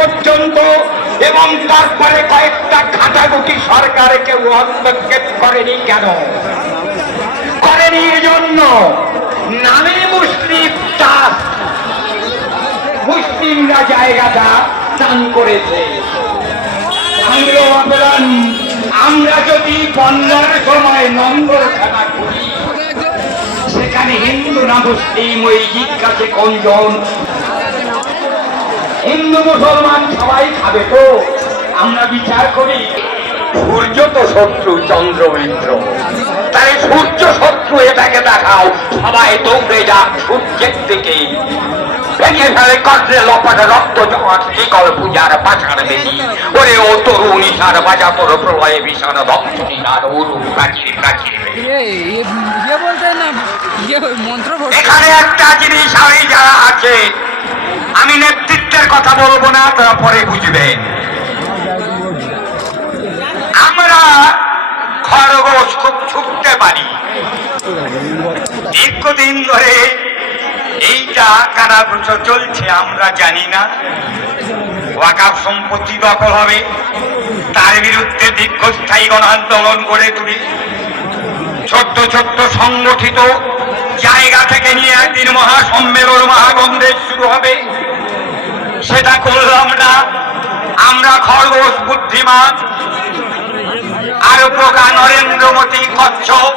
পর্যন্ত এবং তারপরে কয়েকটা ঘাটাঘুটি সরকার কেউ হস্তক্ষেপ করেনি কেন? করেনি এজন্য নামে মুসলিম চাষ। মুসলিমরা জায়গাটা দান করেছে। আমরা যদি বন্যার সময় নম্বর খেলা করি, সেখানে হিন্দু না মুসলিম, ওই জিজ্ঞাসে কোনজন হিন্দু মুসলমান সবাই খাবে তো। আমরা বিচার করি। সূর্য তো শত্রু চন্দ্র মিত্র তাই সূর্য শত্রু এটাকে দেখাও। সবাই দৌড়ে যাক সূর্যের থেকে বেশি ওরে ও বাজা এখানে একটা জিনিস আমি যারা আছে। আমি নেত্রী নেতৃত্বের কথা বলব না তারা পরে বুঝবেন। আমরা খরগোশ খুব ছুটতে পারি। দীর্ঘদিন ধরে এইটা কারাগ্রস চলছে, আমরা জানি না। ওয়াকাফ সম্পত্তি দখল হবে। তার বিরুদ্ধে দীর্ঘস্থায়ী গণ আন্দোলন গড়ে তুলি। ছোট্ট ছোট্ট সংগঠিত জায়গা থেকে নিয়ে একদিন মহাসম্মেলন মহাগন্ধের শুরু হবে। সেটা করলাম না। আমরা খরগোশ বুদ্ধিমান। আর প্রকা নরেন্দ্র মোদী কচ্ছপ।